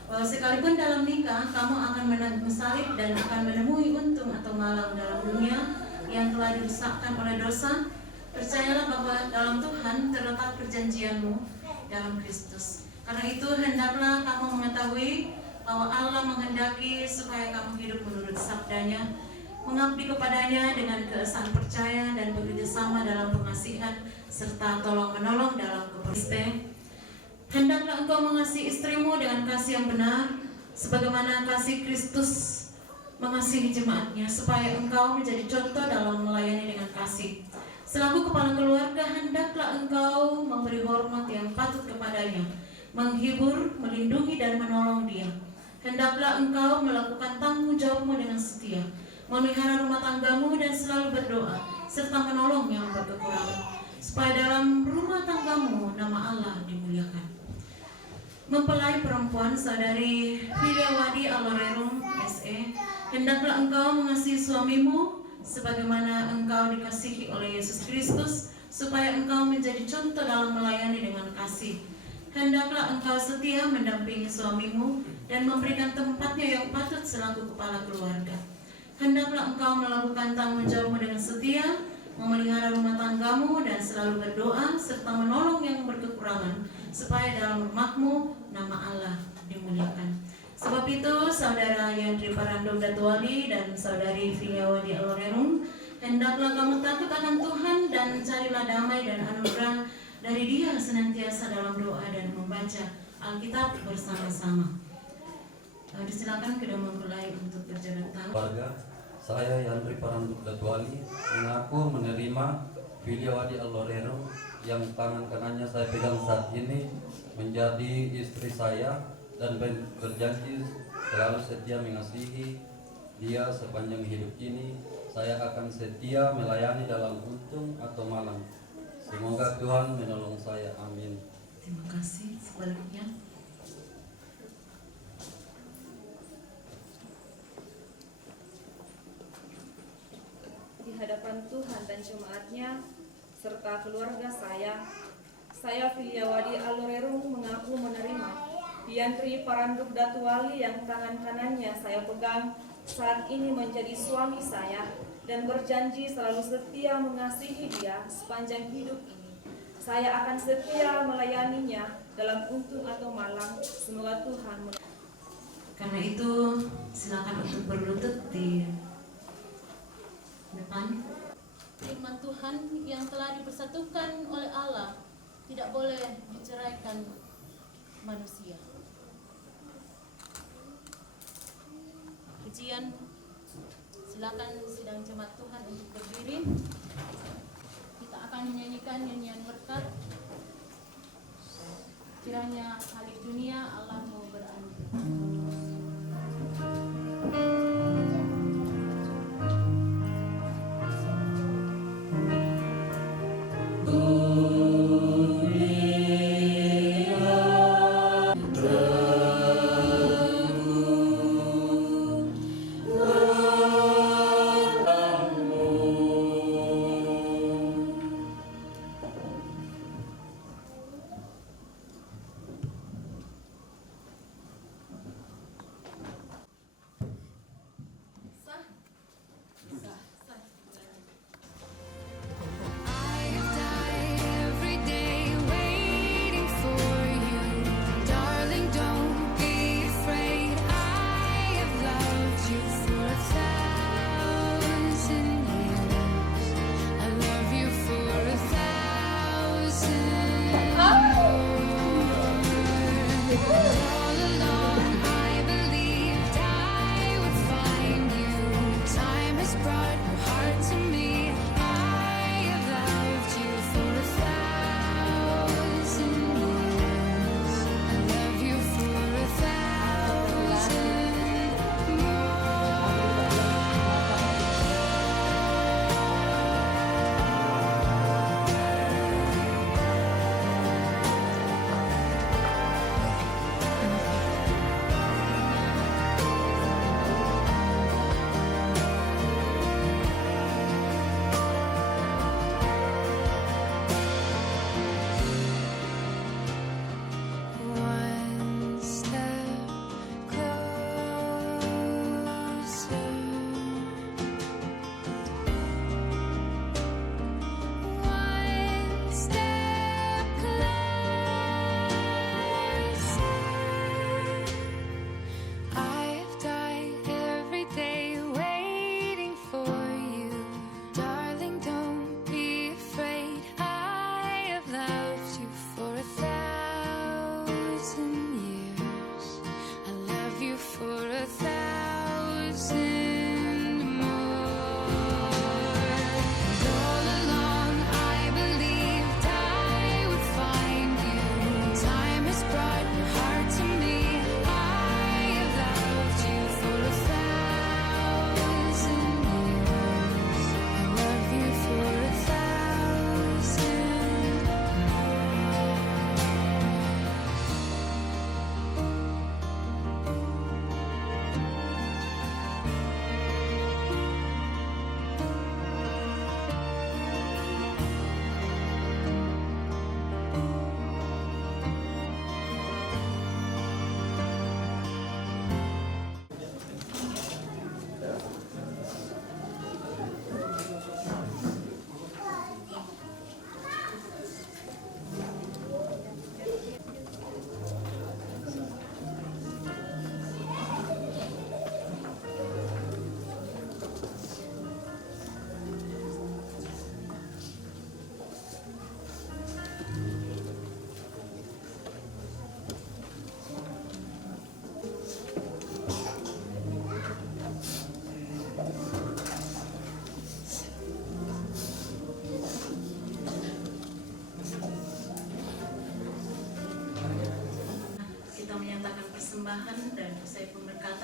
Bahwa sekalipun dalam nikah kamu akan mensalib dan akan menemui untung atau malang dalam dunia yang telah dirusakkan oleh dosa, percayalah bahwa dalam Tuhan terletak perjanjianmu dalam Kristus. Karena itu hendaklah kamu mengetahui bahwa Allah menghendaki supaya kamu hidup menurut sabdanya, mengabdi kepadanya dengan keesaan percaya dan bekerjasama dalam pengasihan serta tolong-menolong dalam kepercayaan. Hendaklah engkau mengasihi istrimu dengan kasih yang benar, sebagaimana kasih Kristus mengasihi jemaatnya, supaya engkau menjadi contoh dalam melayani dengan kasih. Selaku kepala keluarga, hendaklah engkau memberi hormat yang patut kepadanya, menghibur, melindungi dan menolong dia. Hendaklah engkau melakukan tanggung jawabmu dengan setia, memelihara rumah tanggamu dan selalu berdoa, serta menolong yang berkekurangan, supaya dalam rumah tanggamu nama Allah dimuliakan. Mempelai perempuan, saudari Filiawadi Alorerum SE, hendaklah engkau mengasihi suamimu sebagaimana engkau dikasihi oleh Yesus Kristus, supaya engkau menjadi contoh dalam melayani dengan kasih. Hendaklah engkau setia mendampingi suamimu dan memberikan tempatnya yang patut selaku kepala keluarga. Hendaklah engkau melakukan tanggung jawabmu dengan setia, memelihara rumah tanggamu dan selalu berdoa serta menolong yang berkekurangan, supaya dalam rumahmu nama Allah dimuliakan. Sebab itu, saudara Yandri Parandom Datuali dan saudari Filiawadi Alorerum, hendaklah kamu takut akan Tuhan dan carilah damai dan anugerah dari Dia senantiasa dalam doa dan membaca Alkitab bersama-sama. Disilakan kedua mempelai untuk berjabat tangan. Keluarga, saya Yandri Parandom Datuali mengaku menerima Filiawadi Alorerum yang tangan kanannya saya pegang saat ini menjadi istri saya dan berjanji selalu setia mengasihi dia sepanjang hidup ini. Saya akan setia melayani dalam untung atau malang. Semoga Tuhan menolong saya. Amin. Terima kasih. Sebaliknya, di hadapan Tuhan dan jemaatnya serta keluarga saya Filiawadi Alorerum mengaku menerima Yandri Paranduk Datuali yang tangan kanannya saya pegang saat ini menjadi suami saya, dan berjanji selalu setia mengasihi dia sepanjang hidup ini. Saya akan setia melayaninya dalam untung atau malang. Semoga Tuhan. Karena itu silakan untuk berlutut di depan. Firman Tuhan yang telah dipersatukan oleh Allah tidak boleh diceraikan manusia. Pujian, silakan sidang jemaat Tuhan untuk berdiri. Kita akan menyanyikan nyanyian berkat. Kiranya halik dunia Allah mau beranugerah.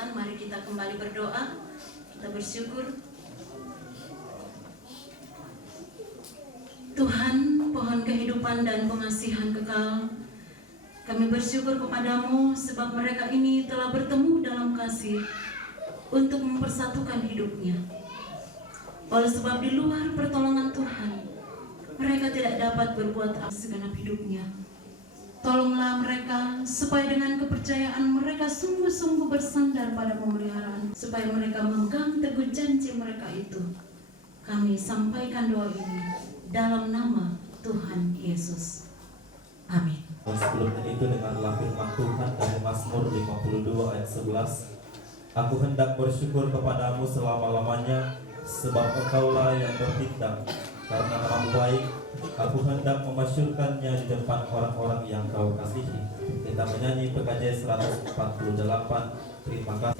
kesempatan, mari kita kembali berdoa. Kita bersyukur. Tuhan, pohon kehidupan dan pengasihan kekal, kami bersyukur kepadamu sebab mereka ini telah bertemu dalam kasih untuk mempersatukan hidupnya. Oleh sebab di luar pertolongan Tuhan, mereka tidak dapat berbuat apa segenap hidupnya. Tolonglah mereka supaya dengan kepercayaan mereka sungguh-sungguh bersandar pada pemeliharaan, supaya mereka memegang teguh janji mereka itu. Kami sampaikan doa ini dalam nama Tuhan Yesus. Amin. Dan sebelumnya itu dengarlah firman Tuhan dari Mazmur 52 ayat 11. Aku hendak bersyukur kepadamu selama-lamanya, sebab Engkaulah yang bertindak. Karena namamu baik, aku hendak memasyurkannya di depan orang-orang yang Kau kasihi. Kita menyanyi PKJ 148. Terima kasih.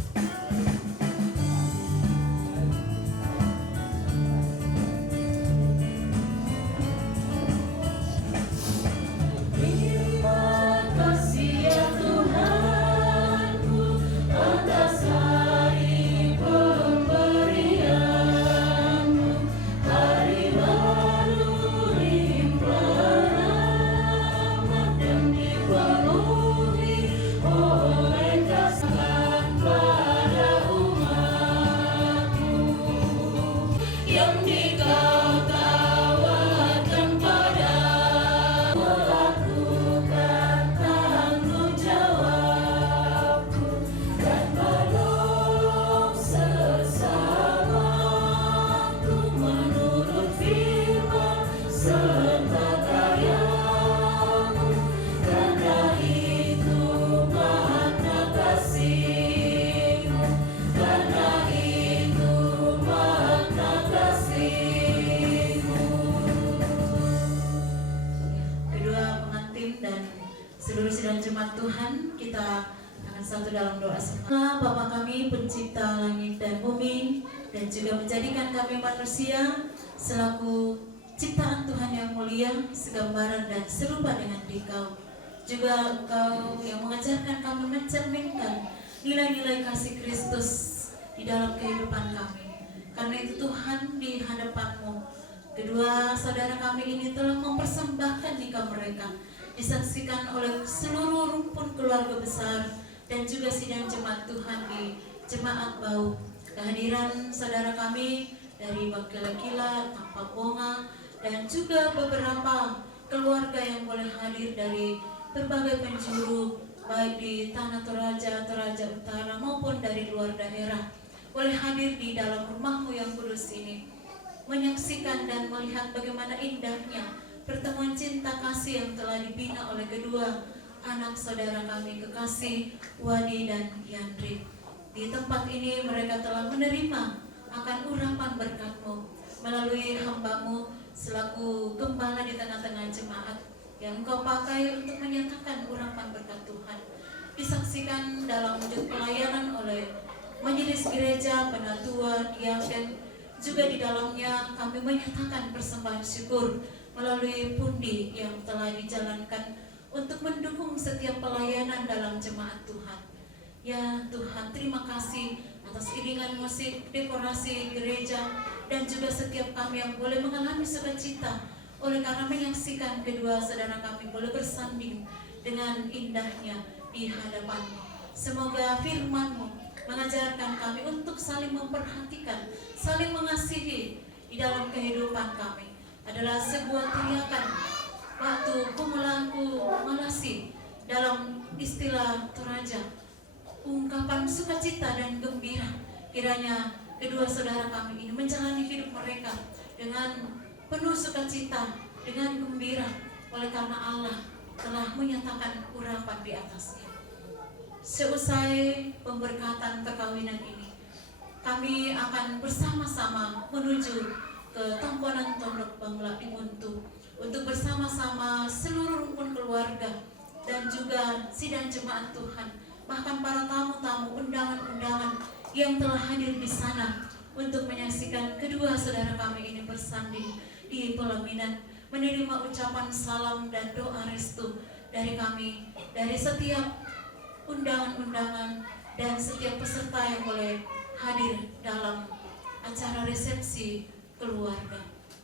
Tuhan, kita akan satu dalam doa sama. Bapa kami pencipta langit dan bumi, dan juga menjadikan kami manusia selaku ciptaan Tuhan yang mulia, segambaran dan serupa dengan Dikau. Juga Engkau yang mengajarkan kami mencerminkan nilai-nilai kasih Kristus di dalam kehidupan kami. Karena itu Tuhan, di hadapan-Mu kedua saudara kami ini telah mempersembahkan nikah mereka, disaksikan oleh seluruh rumpun keluarga besar dan juga sidang jemaat Tuhan di Jemaat Bau. Kehadiran saudara kami dari Bakila-Kila, Tampak Bonga, dan juga beberapa keluarga yang boleh hadir dari berbagai penjuru, baik di Tanah Toraja, Toraja Utara maupun dari luar daerah, boleh hadir di dalam rumah-Mu yang kudus ini, menyaksikan dan melihat bagaimana indahnya pertemuan cinta kasih yang telah dibina oleh kedua anak saudara kami kekasih, Wadi dan Yandri. Di tempat ini mereka telah menerima akan urapan berkat-Mu melalui hamba-Mu selaku gembala di tengah-tengah jemaat yang Engkau pakai untuk menyatakan urapan berkat Tuhan. Disaksikan dalam wujud pelayanan oleh majelis gereja, penatua, diaken, juga di dalamnya kami menyatakan persembahan syukur melalui pundi yang telah dijalankan untuk mendukung setiap pelayanan dalam jemaat Tuhan. Ya Tuhan, terima kasih atas iringan musik, dekorasi gereja, dan juga setiap kami yang boleh mengalami sukacita oleh karena menyaksikan kedua saudara kami boleh bersanding dengan indahnya di hadapan-Mu. Semoga firman-Mu mengajarkan kami untuk saling memperhatikan, saling mengasihi di dalam kehidupan kami. Adalah sebuah teriakan waktu kumelaku malasi dalam istilah Toraja, ungkapan sukacita dan gembira. Kiranya kedua saudara kami ini menjalani hidup mereka dengan penuh sukacita, dengan gembira, oleh karena Allah telah menyatakan urapan di atasnya. Seusai pemberkatan perkawinan ini, kami akan bersama-sama menuju ke Tamponan Tondok Bangla di Buntu untuk bersama-sama seluruh rumpun keluarga dan juga sidang jemaat Tuhan, bahkan para tamu-tamu, undangan-undangan yang telah hadir di sana untuk menyaksikan kedua saudara kami ini bersanding di pelaminan, menerima ucapan salam dan doa restu dari kami, dari setiap undangan-undangan dan setiap peserta yang boleh hadir dalam acara resepsi keluarga.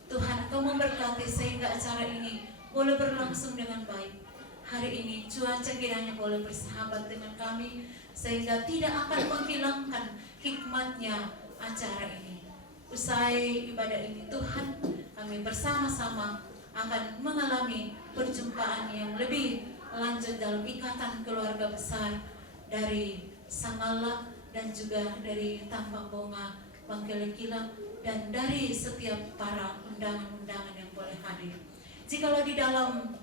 Tuhan, Engkau memberkati sehingga acara ini boleh berlangsung dengan baik. Hari ini cuaca kiranya boleh bersahabat dengan kami sehingga tidak akan menghilangkan hikmatnya acara ini. Usai ibadah ini Tuhan, kami bersama-sama akan mengalami perjumpaan yang lebih lanjut dalam ikatan keluarga besar dari Sangala dan juga dari Tambak Bonga, Bangkele-Kilang, dan dari setiap para undangan-undangan yang boleh hadir. Jikalau di dalam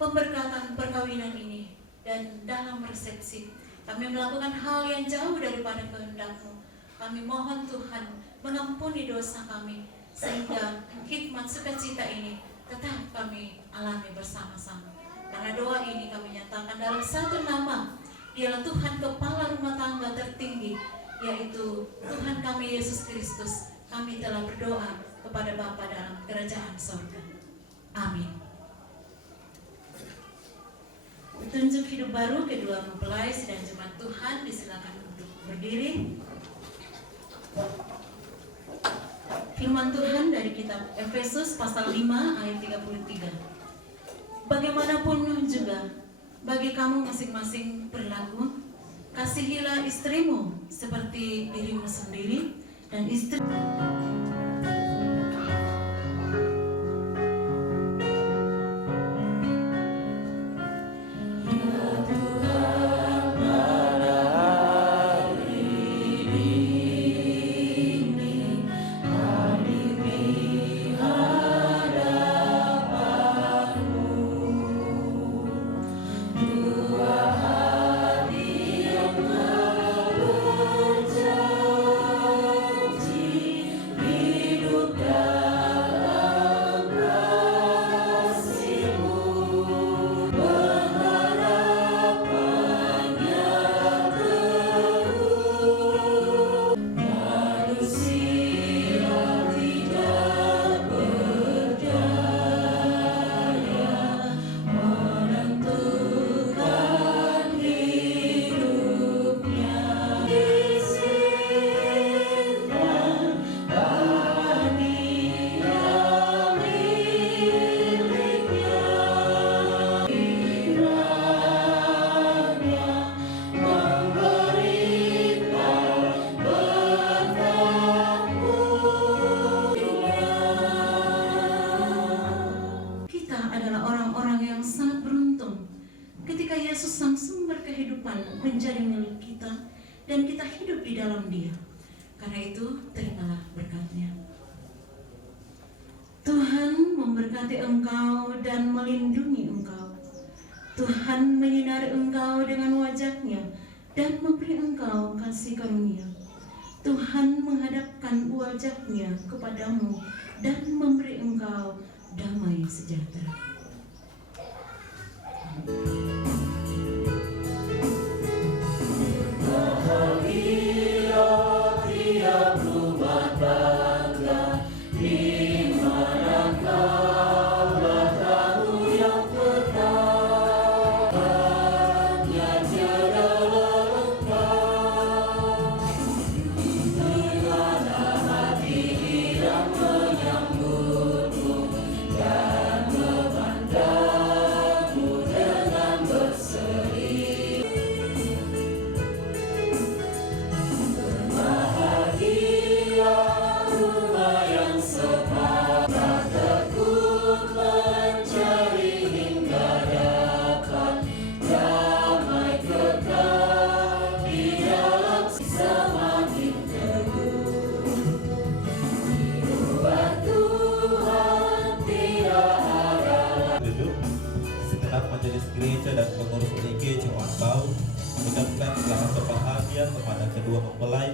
pemberkatan perkawinan ini dan dalam resepsi kami melakukan hal yang jauh daripada kehendak-Mu, kami mohon Tuhan mengampuni dosa kami sehingga hikmat sukacita ini tetap kami alami bersama-sama. Karena doa ini kami nyatakan dalam satu nama, Dialah Tuhan kepala rumah tangga tertinggi, yaitu Tuhan kami Yesus Kristus. Kami telah berdoa kepada Bapa dalam kerajaan surga. Amin. Petunjuk hidup baru kedua mempelai sedang jemaat Tuhan, disilakan untuk berdiri. Firman Tuhan dari kitab Efesus pasal 5 ayat 33. Bagaimanapun juga bagi kamu masing-masing berlaku, kasihilah istrimu seperti dirimu sendiri, dan istri menjadi milik kita dan kita hidup di dalam Dia. Karena itu terimalah berkat-Nya. Tuhan memberkati engkau dan melindungi engkau. Tuhan menyinari engkau dengan wajah-Nya dan memberi engkau kasih karunia. Tuhan menghadapkan wajah-Nya kepadamu dan memberi engkau damai sejahtera. Bahagia tiap rumah tangga, di manakah tamu yang tetap, hanya tiada lengkap. Dengan hati yang menyambutmu dan memandangmu dengan berseri. Rumah yang sepak, tak tekun mencari hingga dapat damai kekal di dalam semakin teguh. Diubah Tuhan tidak ada. Duduk, segenap majelis gereja dan pengurus PG Cuma Kau mengucapkan selamat berbahagia kepada kedua mempelai